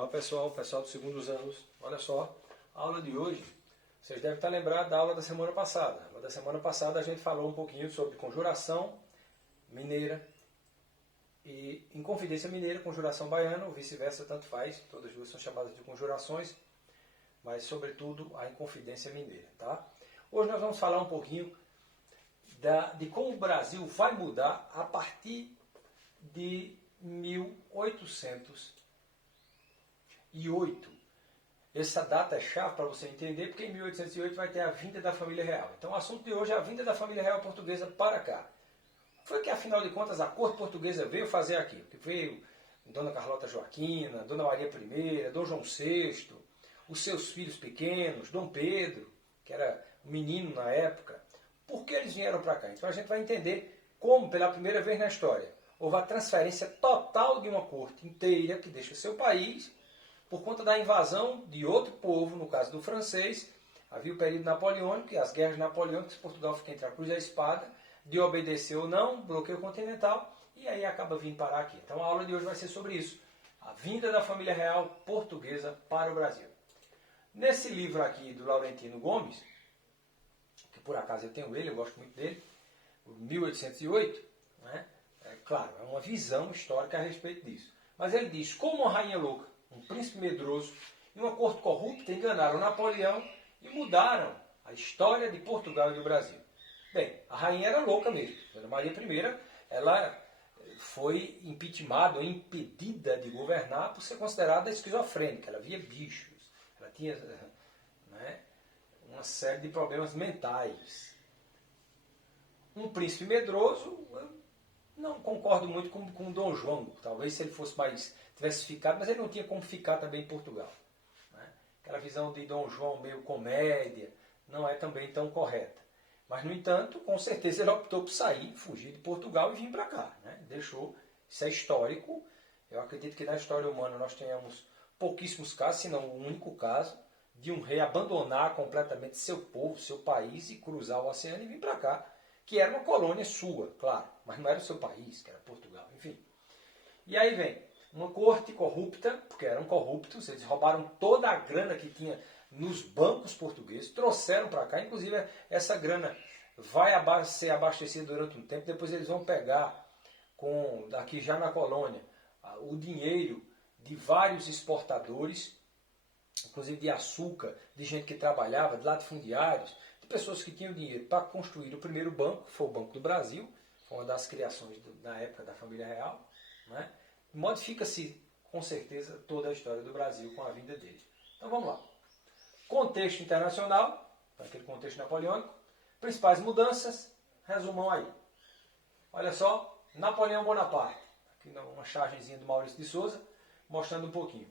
Olá pessoal dos segundos anos, olha só, a aula de hoje, vocês devem estar lembrados da aula da semana passada. A aula da semana passada a gente falou um pouquinho sobre conjuração mineira e inconfidência mineira, conjuração baiana, ou vice-versa, tanto faz, todas as duas são chamadas de conjurações, mas sobretudo a inconfidência mineira, tá? Hoje nós vamos falar um pouquinho de como o Brasil vai mudar a partir de 1808. Essa data é chave para você entender, porque em 1808 vai ter a vinda da família real. Então o assunto de hoje é a vinda da família real portuguesa para cá. Foi que, afinal de contas, a corte portuguesa veio fazer aqui. Que veio Dona Carlota Joaquina, Dona Maria I, Dom João VI, os seus filhos pequenos, Dom Pedro, que era um menino na época. Por que eles vieram para cá? Então a gente vai entender como, pela primeira vez na história, houve a transferência total de uma corte inteira que deixa o seu país por conta da invasão de outro povo, no caso do francês. Havia o período napoleônico e as guerras napoleônicas, Portugal fica entre a cruz e a espada, de obedecer ou não, bloqueio continental, e aí acaba vindo parar aqui. Então a aula de hoje vai ser sobre isso, a vinda da família real portuguesa para o Brasil. Nesse livro aqui do Laurentino Gomes, que por acaso eu tenho ele, eu gosto muito dele, o 1808, né? Claro, é uma visão histórica a respeito disso. Mas ele diz, como uma rainha louca, um príncipe medroso e uma corte corrupta enganaram Napoleão e mudaram a história de Portugal e do Brasil. Bem, a rainha era louca mesmo. Dona Maria I, ela foi impeachmentada ou impedida de governar por ser considerada esquizofrênica. Ela via bichos, ela tinha, né, uma série de problemas mentais. Um príncipe medroso, não concordo muito com o Dom João. Talvez se ele fosse mais, tivesse ficado, mas ele não tinha como ficar também em Portugal. Né? Aquela visão de Dom João meio comédia não é também tão correta. Mas, no entanto, com certeza ele optou por sair, fugir de Portugal e vir para cá. Né? Deixou, isso é histórico. Eu acredito que na história humana nós tenhamos pouquíssimos casos, se não o único caso, de um rei abandonar completamente seu povo, seu país e cruzar o oceano e vir para cá, que era uma colônia sua, claro, mas não era o seu país, que era Portugal, enfim. E aí vem uma corte corrupta, porque eram corruptos, eles roubaram toda a grana que tinha nos bancos portugueses, trouxeram para cá, inclusive essa grana vai ser abastecida durante um tempo, depois eles vão pegar, aqui já na colônia, o dinheiro de vários exportadores, inclusive de açúcar, de gente que trabalhava, de latifundiários, de pessoas que tinham dinheiro para construir o primeiro banco, que foi o Banco do Brasil, foi uma das criações na época da família real. Né? Modifica-se, com certeza, toda a história do Brasil com a vinda dele. Então vamos lá. Contexto internacional, aquele contexto napoleônico, principais mudanças, resumam aí. Olha só, Napoleão Bonaparte, aqui uma chargenzinha do Maurício de Souza, mostrando um pouquinho.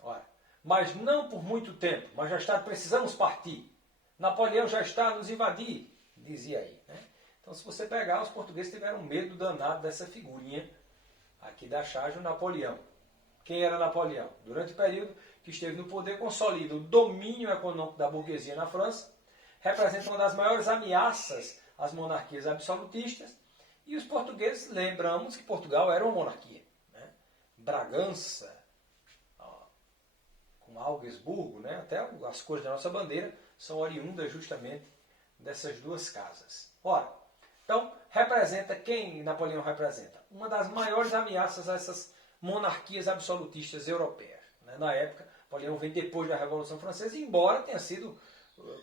Olha, mas não por muito tempo, mas já está, precisamos partir. Napoleão já está a nos invadir, dizia aí. Né? Então, se você pegar, os portugueses tiveram medo danado dessa figurinha aqui da charge, o Napoleão. Quem era Napoleão? Durante o período que esteve no poder, consolida o domínio econômico da burguesia na França, representa uma das maiores ameaças às monarquias absolutistas, e os portugueses, lembramos que Portugal era uma monarquia. Né? Bragança, com Augsburgo, né? Até as cores da nossa bandeira são oriundas justamente dessas duas casas. Ora, então, representa, quem Napoleão representa? Uma das maiores ameaças a essas monarquias absolutistas europeias. Né? Na época, Napoleão vem depois da Revolução Francesa, embora tenha sido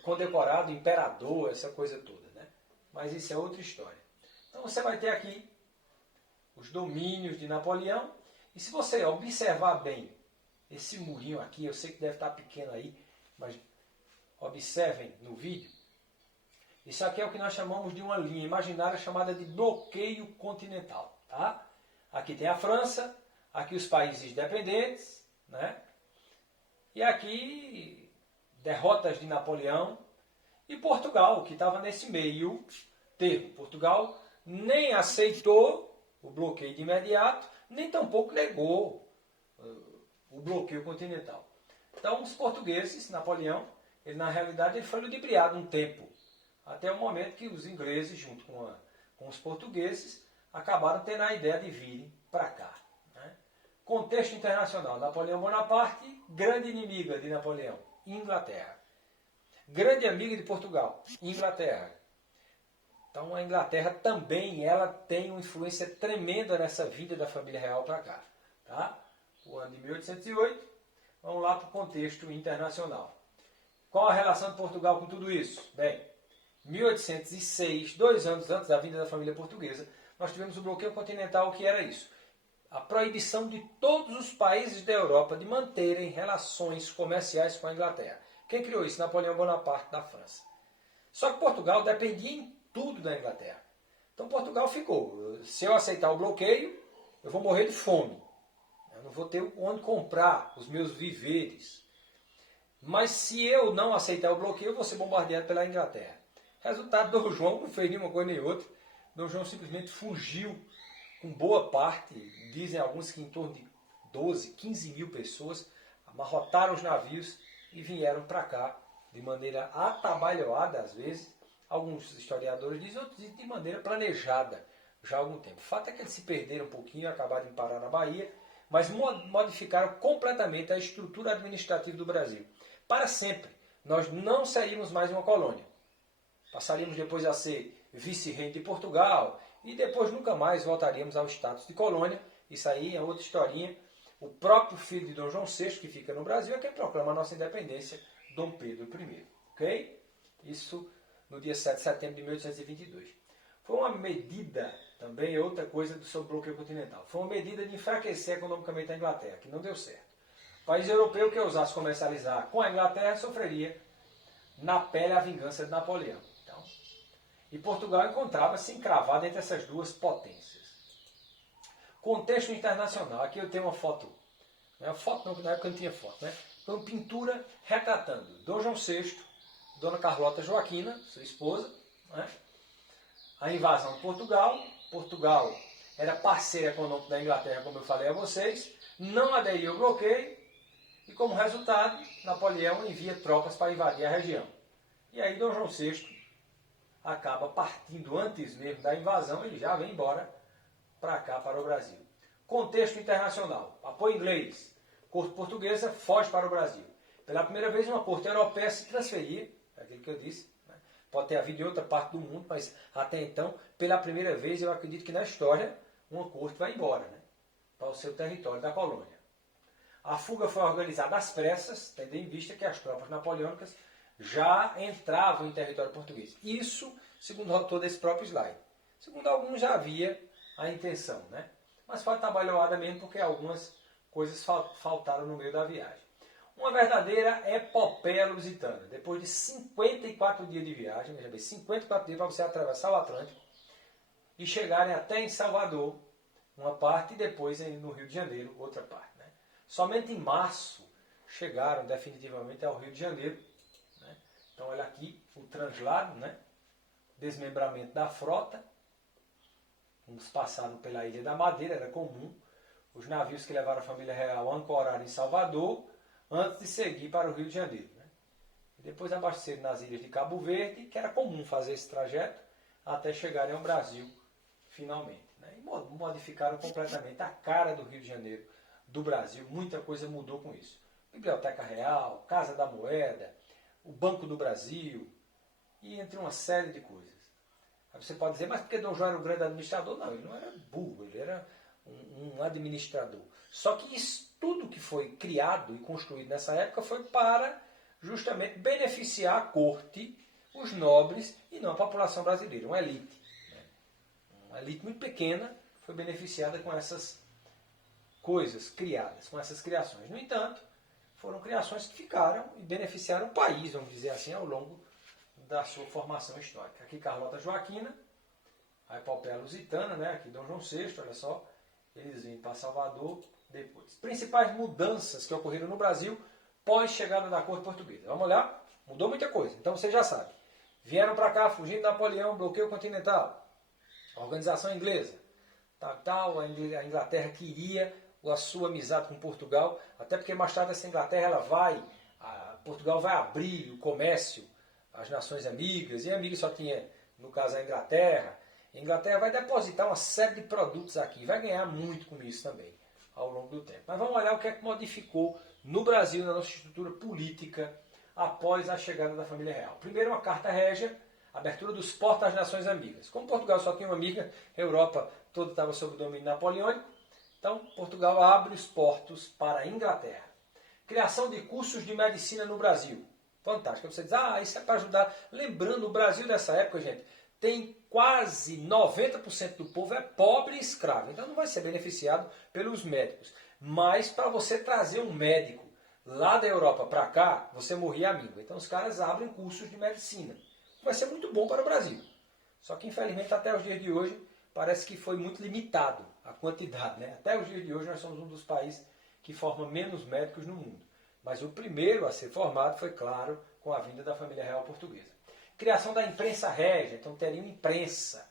condecorado imperador, essa coisa toda. Né? Mas isso é outra história. Então você vai ter aqui os domínios de Napoleão, e se você observar bem esse murinho aqui, eu sei que deve estar pequeno aí, mas observem no vídeo. Isso aqui é o que nós chamamos de uma linha imaginária chamada de bloqueio continental. Tá? Aqui tem a França, aqui os países dependentes, né? E aqui derrotas de Napoleão e Portugal, que estava nesse meio termo. Portugal nem aceitou o bloqueio de imediato, nem tampouco negou o bloqueio continental. Então os portugueses, Napoleão, ele, na realidade ele foi ludibriado um tempo, até o momento que os ingleses, junto com os portugueses, acabaram tendo a ideia de virem para cá. Né? Contexto internacional. Napoleão Bonaparte, grande inimiga de Napoleão, Inglaterra. Grande amiga de Portugal, Inglaterra. Então a Inglaterra também ela tem uma influência tremenda nessa vinda da família real para cá. Tá? O ano de 1808, vamos lá para o contexto internacional. Qual a relação de Portugal com tudo isso? Bem, 1806, 2 anos antes da vinda da família portuguesa, nós tivemos o bloqueio continental. O que era isso? A proibição de todos os países da Europa de manterem relações comerciais com a Inglaterra. Quem criou isso? Napoleão Bonaparte, da França. Só que Portugal dependia em tudo da Inglaterra. Então Portugal ficou. Se eu aceitar o bloqueio, eu vou morrer de fome. Eu não vou ter onde comprar os meus víveres. Mas se eu não aceitar o bloqueio, eu vou ser bombardeado pela Inglaterra. Resultado, Dom João não fez nenhuma coisa nem outra. Dom João simplesmente fugiu com boa parte, dizem alguns que em torno de 12, 15 mil pessoas, amarrotaram os navios e vieram para cá de maneira atabalhoada, às vezes. Alguns historiadores dizem, outros dizem de maneira planejada já há algum tempo. O fato é que eles se perderam um pouquinho, acabaram de parar na Bahia, mas modificaram completamente a estrutura administrativa do Brasil. Para sempre, nós não seríamos mais uma colônia. Passaríamos depois a ser vice-rei de Portugal e depois nunca mais voltaríamos ao status de colônia. Isso aí é outra historinha. O próprio filho de Dom João VI, que fica no Brasil, é quem proclama a nossa independência, Dom Pedro I. Ok? Isso no dia 7 de setembro de 1822. Foi uma medida, também outra coisa sobre o bloqueio continental, foi uma medida de enfraquecer economicamente a Inglaterra, que não deu certo. O país europeu que ousasse comercializar com a Inglaterra sofreria na pele a vingança de Napoleão. Então, e Portugal encontrava-se encravado entre essas duas potências. Contexto internacional. Aqui eu tenho uma foto. Não é foto não, que na época não tinha foto, né? Foi uma pintura retratando Dom João VI, Dona Carlota Joaquina, sua esposa, né? A invasão de Portugal. Portugal era parceiro econômico da Inglaterra, como eu falei a vocês, não aderiu ao bloqueio e, como resultado, Napoleão envia tropas para invadir a região. E aí Dom João VI acaba partindo antes mesmo da invasão, ele já vem embora para cá, para o Brasil. Contexto internacional. Apoio inglês. Corte portuguesa foge para o Brasil. Pela primeira vez uma corte europeia se transferia, é aquilo que eu disse, né? Pode ter havido em outra parte do mundo, mas até então, pela primeira vez, eu acredito que na história, uma corte vai embora, né? Para o seu território da colônia. A fuga foi organizada às pressas, tendo em vista que as tropas napoleônicas já entravam em território português. Isso, segundo o autor desse próprio slide. Segundo alguns, já havia a intenção, né? Mas foi trabalhada mesmo porque algumas coisas faltaram no meio da viagem. Uma verdadeira epopeia lusitana. Depois de 54 dias de viagem, veja bem, 54 dias para você atravessar o Atlântico e chegarem até em Salvador, uma parte, e depois no Rio de Janeiro, outra parte, né? Somente em março chegaram definitivamente ao Rio de Janeiro, né? Então olha aqui o translado, né? Desmembramento da frota. Uns passaram pela Ilha da Madeira, era comum. Os navios que levaram a família real ancoraram em Salvador antes de seguir para o Rio de Janeiro, né? E depois abasteceram nas ilhas de Cabo Verde, que era comum fazer esse trajeto, até chegarem ao Brasil, finalmente, né? E modificaram completamente a cara do Rio de Janeiro, do Brasil. Muita coisa mudou com isso. Biblioteca Real, Casa da Moeda, o Banco do Brasil, e entre uma série de coisas. Aí você pode dizer, mas porque Dom João era um grande administrador? Não, ele não era burro, ele era um administrador. Só que isso, tudo que foi criado e construído nessa época foi para justamente beneficiar a corte, os nobres e não a população brasileira, uma elite. Né? Uma elite muito pequena foi beneficiada com essas coisas criadas, com essas criações. No entanto, foram criações que ficaram e beneficiaram o país, vamos dizer assim, ao longo da sua formação histórica. Aqui Carlota Joaquina, a epopeia lusitana, né? Aqui Dom João VI, olha só, eles vêm para Salvador depois. Principais mudanças que ocorreram no Brasil pós-chegada da corte portuguesa. Vamos olhar? Mudou muita coisa, então você já sabe. Vieram para cá fugindo de Napoleão, bloqueio continental, organização inglesa, a Inglaterra queria a sua amizade com Portugal, até porque mais tarde essa Inglaterra Portugal vai abrir o comércio às nações amigas, e amigas só tinha, no caso, a Inglaterra. A Inglaterra vai depositar uma série de produtos aqui, vai ganhar muito com isso também. ao longo do tempo. Mas vamos olhar o que é que modificou no Brasil, na nossa estrutura política, após a chegada da família real. Primeiro, uma carta régia, abertura dos portos às nações amigas. Como Portugal só tinha uma amiga, a Europa toda estava sob o domínio napoleônico, então Portugal abre os portos para a Inglaterra. Criação de cursos de medicina no Brasil. Fantástico. Você diz, isso é para ajudar. Lembrando, o Brasil dessa época, gente, tem quase 90% do povo é pobre e escravo. Então não vai ser beneficiado pelos médicos. Mas para você trazer um médico lá da Europa para cá, você morria amigo. Então os caras abrem cursos de medicina. Vai ser muito bom para o Brasil. Só que infelizmente até os dias de hoje parece que foi muito limitado a quantidade, né? Até os dias de hoje nós somos um dos países que forma menos médicos no mundo. Mas o primeiro a ser formado foi, claro, com a vinda da família real portuguesa. Criação da imprensa régia, então teria uma imprensa,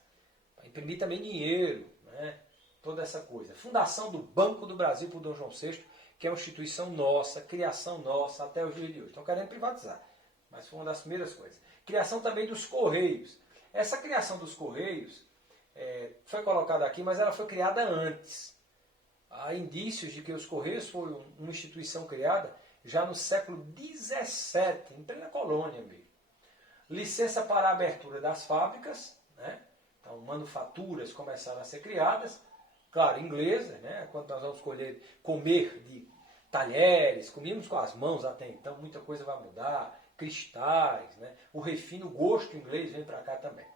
para imprimir também dinheiro, né? Toda essa coisa. Fundação do Banco do Brasil por Dom João VI, que é uma instituição nossa, criação nossa até os dias de hoje. Estão querendo privatizar, mas foi uma das primeiras coisas. Criação também dos Correios. Essa criação dos Correios foi colocada aqui, mas ela foi criada antes. Há indícios de que os Correios foram uma instituição criada já no século XVII, em plena colônia mesmo. Licença para a abertura das fábricas, né? Então manufaturas começaram a ser criadas, claro, inglesas, né? Quando nós vamos comer de talheres, comíamos com as mãos até então, muita coisa vai mudar, cristais, né? O refino, o gosto inglês vem para cá também.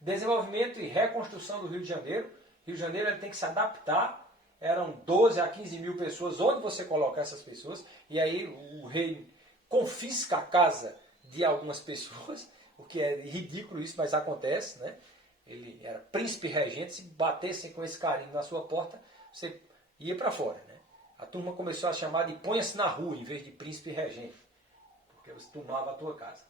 Desenvolvimento e reconstrução do Rio de Janeiro. Rio de Janeiro ele tem que se adaptar. Eram 12 a 15 mil pessoas. Onde você coloca essas pessoas? E aí o rei confisca a casa de algumas pessoas, o que é ridículo isso, mas acontece, né? Ele era príncipe regente, se batessem com esse carinho na sua porta, você ia para fora, né? A turma começou a chamar de ponha-se na rua, em vez de príncipe regente, porque você tomava a tua casa.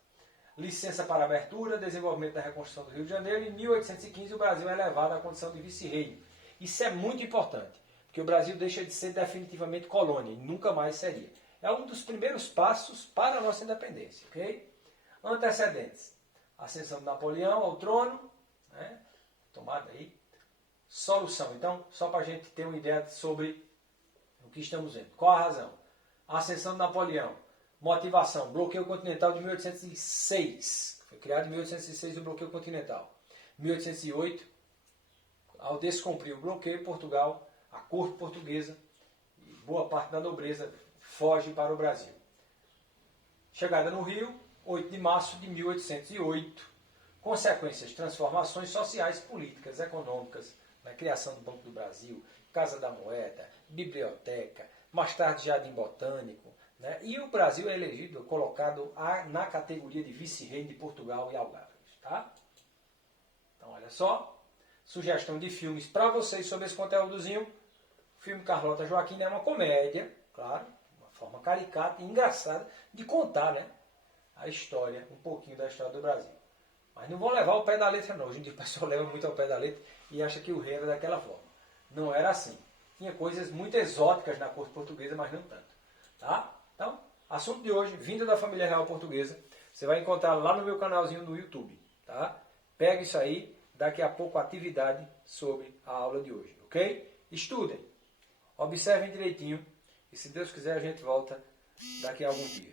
Licença para abertura, desenvolvimento da reconstrução do Rio de Janeiro. Em 1815 o Brasil é elevado à condição de vice-reino. Isso é muito importante, porque o Brasil deixa de ser definitivamente colônia e nunca mais seria. É um dos primeiros passos para a nossa independência, ok? Antecedentes. Ascensão de Napoleão ao trono, né? Tomada aí. Solução. Então, só para a gente ter uma ideia sobre o que estamos vendo. Qual a razão? Ascensão de Napoleão. Motivação, bloqueio continental de 1806. Foi criado em 1806 o bloqueio continental. 1808, ao descumprir o bloqueio, Portugal, a corte portuguesa e boa parte da nobreza foge para o Brasil. Chegada no Rio, 8 de março de 1808. Consequências, transformações sociais, políticas, econômicas, na criação do Banco do Brasil, Casa da Moeda, biblioteca, mais tarde Jardim Botânico, né? E o Brasil é elegido, colocado na categoria de vice-rei de Portugal e Algarves. Tá? Então, olha só. Sugestão de filmes para vocês sobre esse conteúdozinho. O filme Carlota Joaquim é uma comédia, claro, uma forma caricata e engraçada de contar, né, a história, um pouquinho da história do Brasil. Mas não vão levar ao pé da letra não. Hoje em dia o pessoal leva muito ao pé da letra e acha que o rei era daquela forma. Não era assim. Tinha coisas muito exóticas na corte portuguesa, mas não tanto. Tá? Então, assunto de hoje, vinda da família real portuguesa. Você vai encontrar lá no meu canalzinho no YouTube. Tá? Pega isso aí, daqui a pouco atividade sobre a aula de hoje. Ok? Estudem, observem direitinho e se Deus quiser a gente volta daqui a alguns dias.